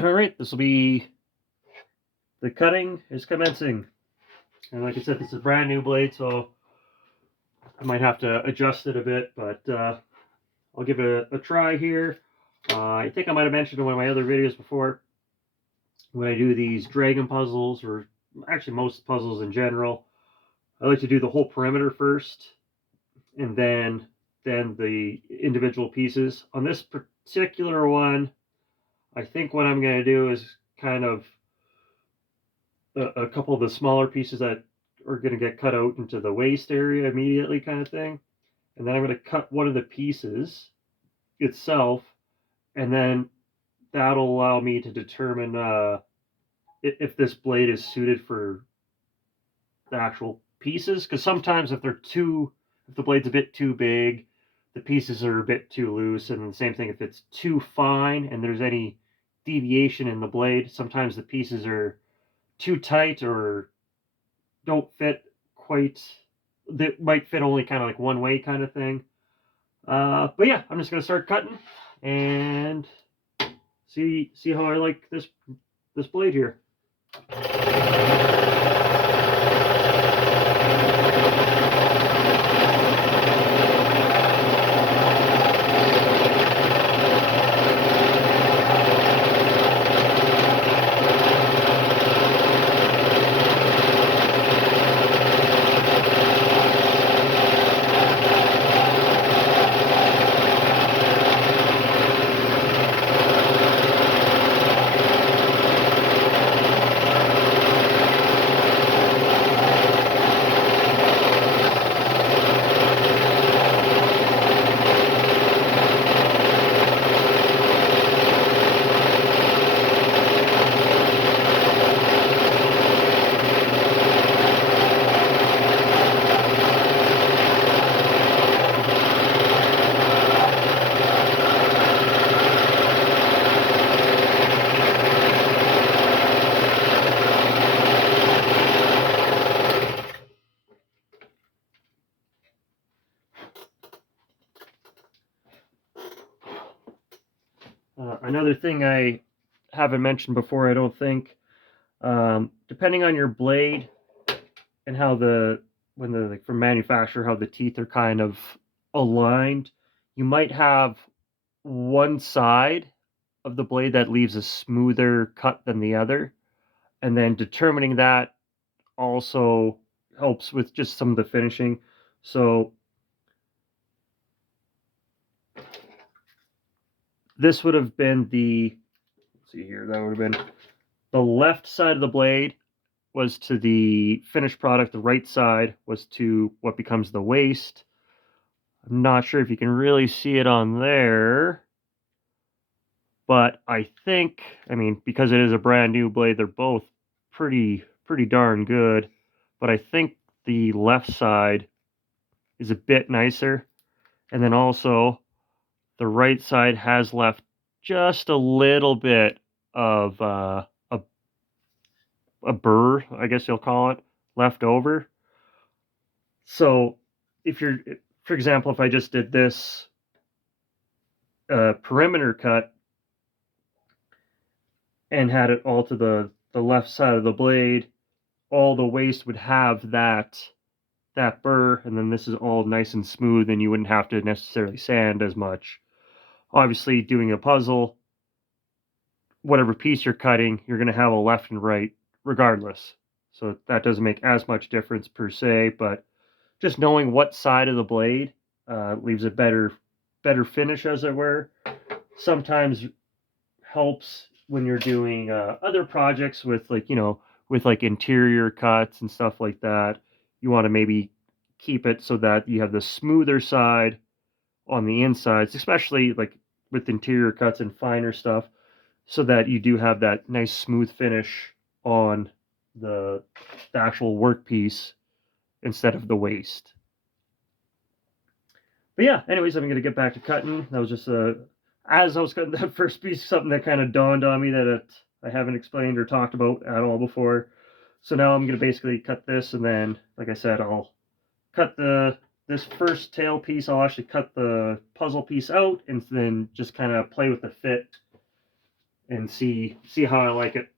Alright, this will be the cutting is commencing. And like I said, this is a brand new blade, so I might have to adjust it a bit, but I'll give it a try here. I think I might have mentioned in one of my other videos before, when I do these dragon puzzles, or actually most puzzles in general, I like to do the whole perimeter first, and then the individual pieces. On this particular one, I think what I'm going to do is kind of a couple of the smaller pieces that are going to get cut out into the waist area immediately, kind of thing. And then I'm going to cut one of the pieces itself, and then that'll allow me to determine if this blade is suited for the actual pieces. Because sometimes if the blade's a bit too big, the pieces are a bit too loose, and the same thing if it's too fine and there's any deviation in the blade, sometimes the pieces are too tight or don't fit quite. That might fit only kind of like one way kind of thing. But yeah, I'm just gonna start cutting and see how I like this blade here. Another thing I haven't mentioned before, I don't think, depending on your blade and how when the like from manufacturer, how the teeth are kind of aligned, you might have one side of the blade that leaves a smoother cut than the other, and then determining that also helps with just some of the finishing. So this would have been let's see here, that would have been the left side of the blade was to the finished product, the right side was to what becomes the waist. I'm not sure if you can really see it on there, but I think, I mean, because it is a brand new blade, they're both pretty darn good, but I think the left side is a bit nicer. And then also the right side has left just a little bit of a burr, I guess you'll call it, left over. So if you're, for example, if I just did this perimeter cut and had it all to the left side of the blade, all the waist would have that burr, and then this is all nice and smooth, and you wouldn't have to necessarily sand as much. Obviously, doing a puzzle, whatever piece you're cutting, you're going to have a left and right regardless. So that doesn't make as much difference per se, but just knowing what side of the blade leaves a better finish, as it were. Sometimes helps when you're doing other projects with with like interior cuts and stuff like that. You want to maybe keep it so that you have the smoother side on the insides, especially like with interior cuts and finer stuff, so that you do have that nice smooth finish on the, the actual workpiece instead of the waist. But yeah, anyways, I'm gonna get back to cutting. That was just as I was cutting that first piece, something that kind of dawned on me that I haven't explained or talked about at all before. So now I'm gonna basically cut this, and then, like I said, I'll cut this first tail piece. I'll actually cut the puzzle piece out, and then just kind of play with the fit and see how I like it.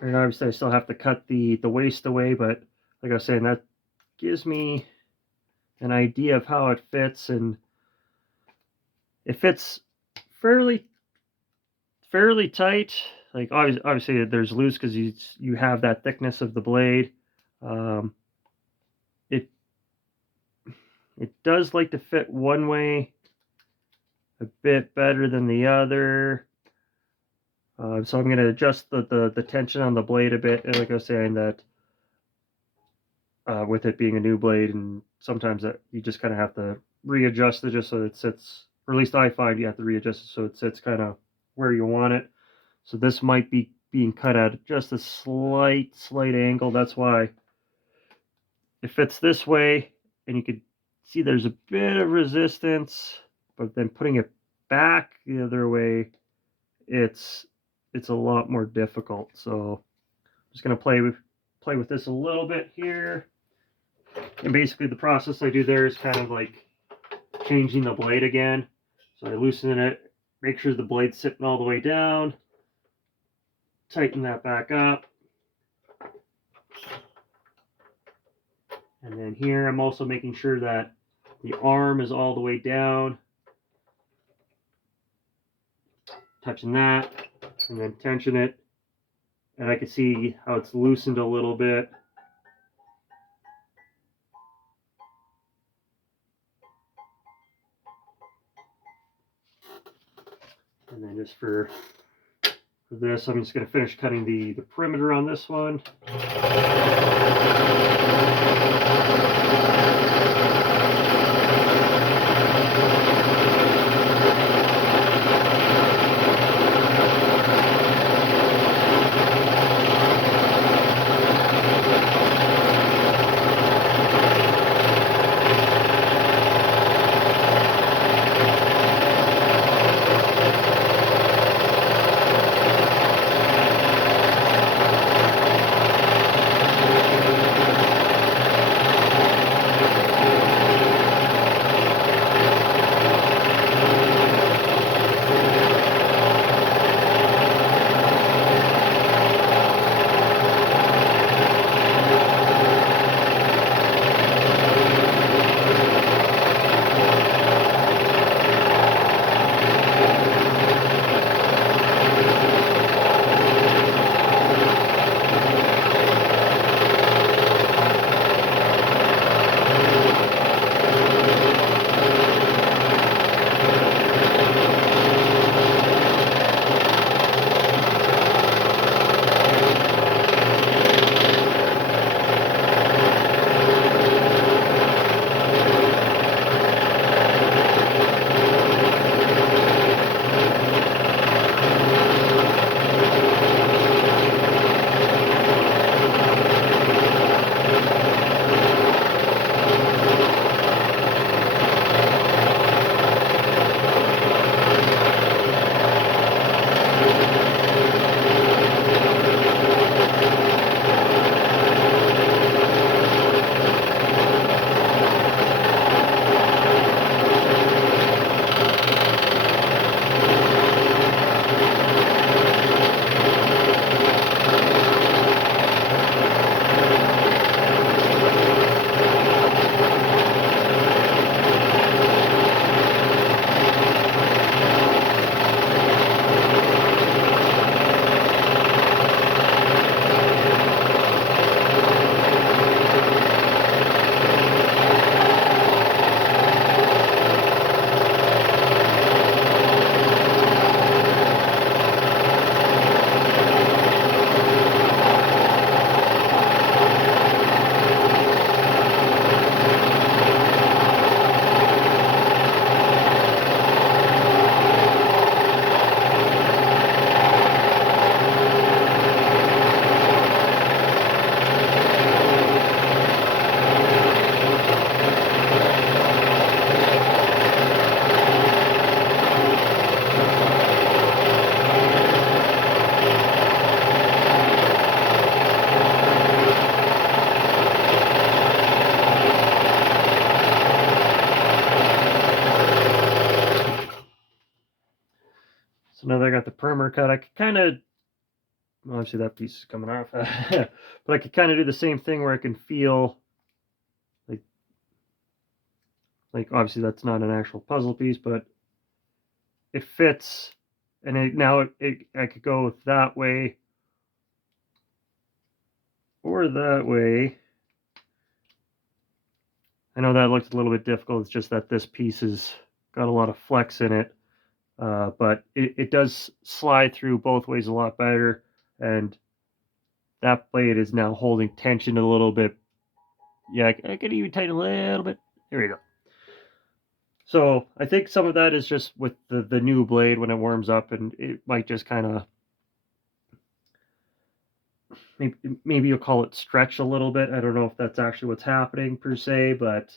And obviously I still have to cut the waste away, but like I was saying, that gives me an idea of how it fits, and it fits fairly tight. Like obviously there's loose because you have that thickness of the blade. It does like to fit one way a bit better than the other. So I'm going to adjust the tension on the blade a bit. And like I was saying, that with it being a new blade, and sometimes that you just kind of have to readjust it just so it sits, or at least I find you have to readjust it so it sits kind of where you want it. So this might be being cut at just a slight angle. That's why it fits this way, and you can see there's a bit of resistance, but then putting it back the other way, it's a lot more difficult. So I'm just going to play with this a little bit here. And basically the process I do there is kind of like changing the blade again. So I loosen it, make sure the blade's sitting all the way down, tighten that back up. And then here I'm also making sure that the arm is all the way down, touching that, and then tension it. And I can see how it's loosened a little bit. And then just for this, I'm just going to finish cutting the perimeter on this one. got the perimeter cut, I could kind of, obviously that piece is coming off, but I could kind of do the same thing where I can feel like obviously that's not an actual puzzle piece, but it fits, and I could go that way or that way. I know that looks a little bit difficult. It's just that this piece has got a lot of flex in it, but it does slide through both ways a lot better, and that blade is now holding tension a little bit. Yeah, I could even tighten a little bit. There we go. So I think some of that is just with the new blade when it warms up, and it might just kind of, maybe you'll call it stretch a little bit. I don't know if that's actually what's happening per se, but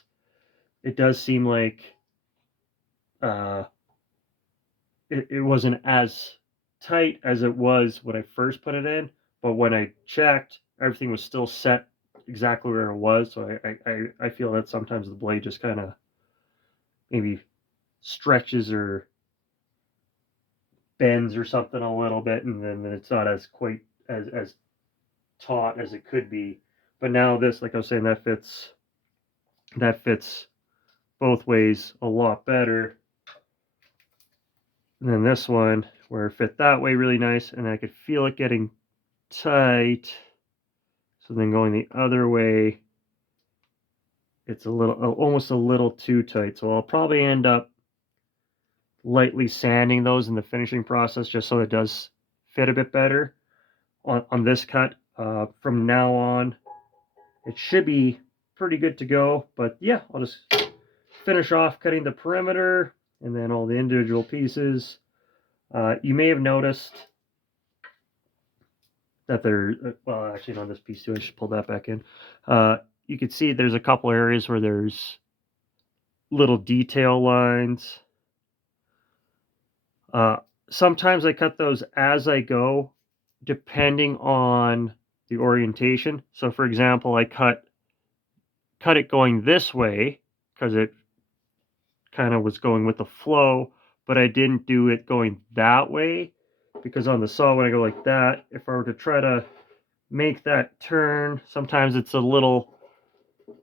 it does seem like uh, it wasn't as tight as it was when I first put it in. But when I checked, everything was still set exactly where it was. So I feel that sometimes the blade just kind of maybe stretches or bends or something a little bit, and then it's not as quite as taut as it could be. But now this, like I was saying, that fits both ways a lot better. And then this one, where it fit that way really nice, and I could feel it getting tight. So then going the other way, it's almost a little too tight. So I'll probably end up lightly sanding those in the finishing process just so it does fit a bit better on this cut. From now on, it should be pretty good to go. But yeah, I'll just finish off cutting the perimeter and then all the individual pieces. You may have noticed that well, actually on this piece too, I should pull that back in. You can see there's a couple areas where there's little detail lines. Sometimes I cut those as I go, depending on the orientation. So for example, I cut it going this way because it kind of was going with the flow, but I didn't do it going that way because on the saw, when I go like that, if I were to try to make that turn, sometimes it's a little,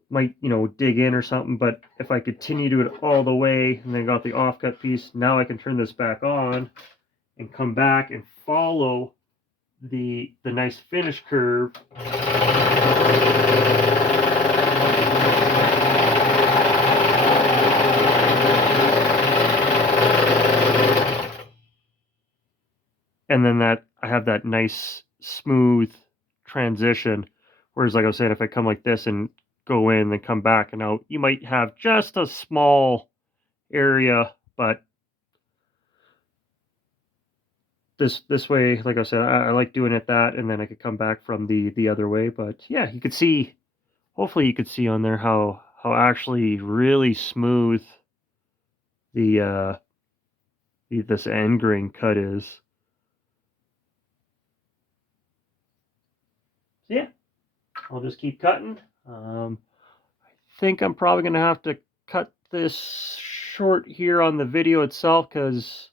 might, dig in or something, but if I continue to do it all the way and then got the offcut piece, now I can turn this back on and come back and follow the nice finish curve. And then I have that nice smooth transition. Whereas like I was saying, if I come like this and go in and come back and out, you might have just a small area, but this way, like I said, I like doing it that, and then I could come back from the other way. But yeah, you could see, hopefully you could see on there how actually really smooth this end grain cut is. So yeah, I'll just keep cutting. I think I'm probably gonna have to cut this short here on the video itself because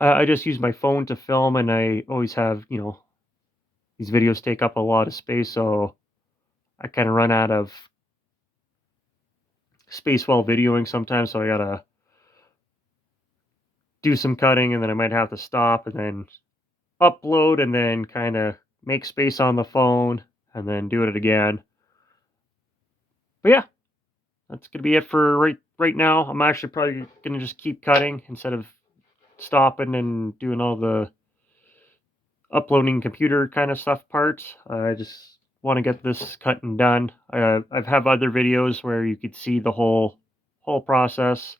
I just use my phone to film, and I always have, these videos take up a lot of space, so I kind of run out of space while videoing sometimes, so I gotta do some cutting, and then I might have to stop and then upload and then kind of make space on the phone and then do it again. But yeah, that's gonna be it for right now. I'm actually probably gonna just keep cutting instead of stopping and doing all the uploading computer kind of stuff parts. I just want to get this cut and done. I've have other videos where you could see the whole process.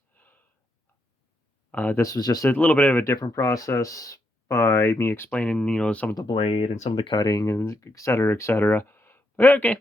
This was just a little bit of a different process by me explaining, some of the blade and some of the cutting and et cetera, et cetera. But okay,